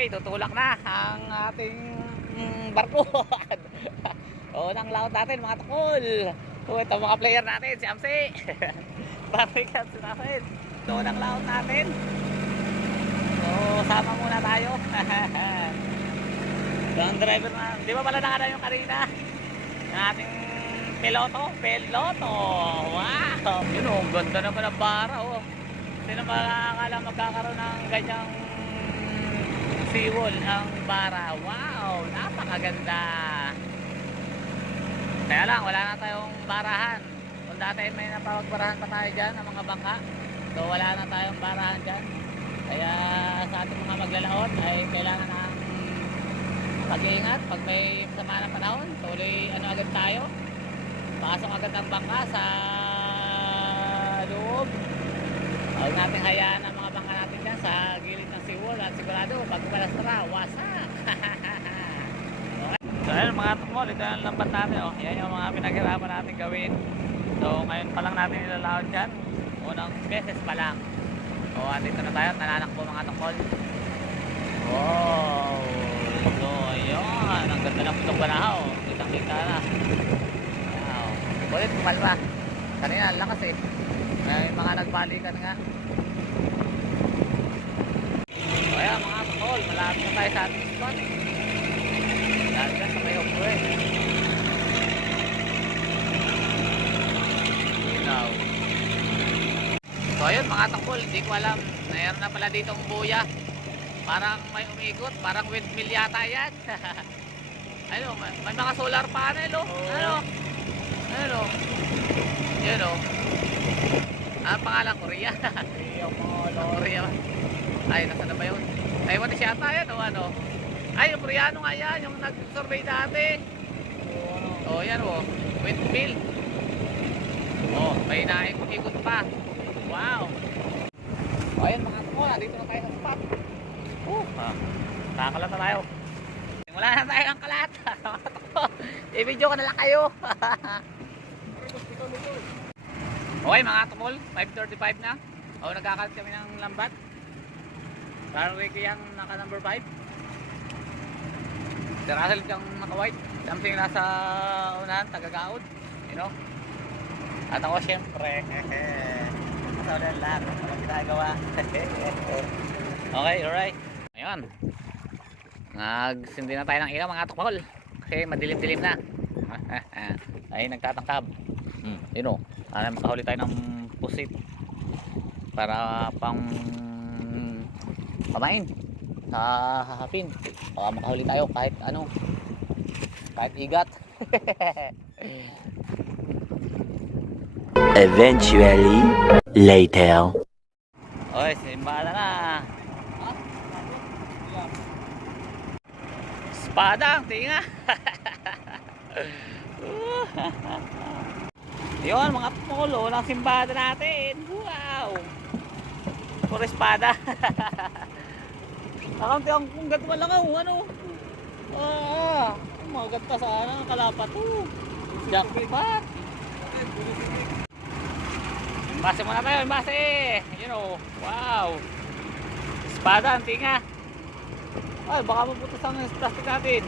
Okay, tutulak na ang ating barko. Unang laot natin mga tukol. Ito mga player natin, si Amsi. Barricades natin. Unang laot natin. So, sama muna tayo. So, ang driver na, di ba pala nakala yung kanina? Ang ating piloto. Wow! Yun o, ganda naman ang bara o. Hindi na makakala magkakaroon ng ganyang seawall ang bara. Wow! Napakaganda. Kaya lang, wala na tayong barahan. Kung dati may napapagbarahan pa tayo dyan ng mga bangka. So wala na tayong barahan dyan. Kaya sa ating mga maglalaot ay kailangan ng pag-iingat. Pag may sama ng panahon, tuloy agad tayo. Pasok agad ang bangka sa loob. Huwag natin hayaan ang mga bangka natin dyan sa gilid ng seawall. At sigurado, pag malastra, wasak. So ayun mga tukmol, ito yung lambat natin oh. Yan yung mga pinaghirapan natin gawin. So ngayon pa lang natin ilalawad dyan. Unang beses pa lang. So andito na tayo, nananakbo mga tukmol. Wow. So ayun, ang ganda ng putong banahaw. Kitang kita na. Wow. Ulit pumalpa. Kanina lakas eh. May mga nagbalikan nga. So ayan mga tukmol, malapit na tayo sa ating spot. Dahil dyan sa may Hopeway. So ayun mga takbol, hindi ko alam. Mayroon na pala dito ang buya. Parang may umikot, parang windmill yata yan. Ano, may mga solar panel oh. Ano? Yun oh. Ang pangalan, Korea. Korea. Ay, nasa na ba yun? Taiwanese yata yan o ano? Ay, yung Koreano nga yan, yung nag-survey dati. Oh, yan oh. Windmill. Oh, may naikot-ikot pa. Wow. O, ayan mga tukol, dito na tayo sa spot. Kakalat na tayo. Wala na tayo ng kalat. I-video ko na lang kayo. Okay mga tukol, 5:35 na. O, nagkakalat kami ng lambat. Parang Ricky yung naka number 5. Si Russell kang naka-white. Something nasa unahan, taga-gaod. You know? At ako syempre. Ito na lahat. Walang ginagawa. Okay, alright. Ngayon. Nagsindi na tayo ng ilaw mga tukmol. Kasi madilim-dilim na. Ay nagtatangkab. You know. Makahuli tayo ng pusit. Para pang pamain. Sa hahapin. Baka makahuli tayo kahit ano. Kahit igat. Eventually, later. Oy, simbala na. Espada, tinga. Yun, mga polo ng simbada natin. Wow. Puro espada. Nakamti ang kunggat malangaw, ano? Maganda sana, kalapat to. Jackpot. Base muna tayo, base. You know, wow. Espada, ang tinga. Ay, baka maputos ang plastic natin.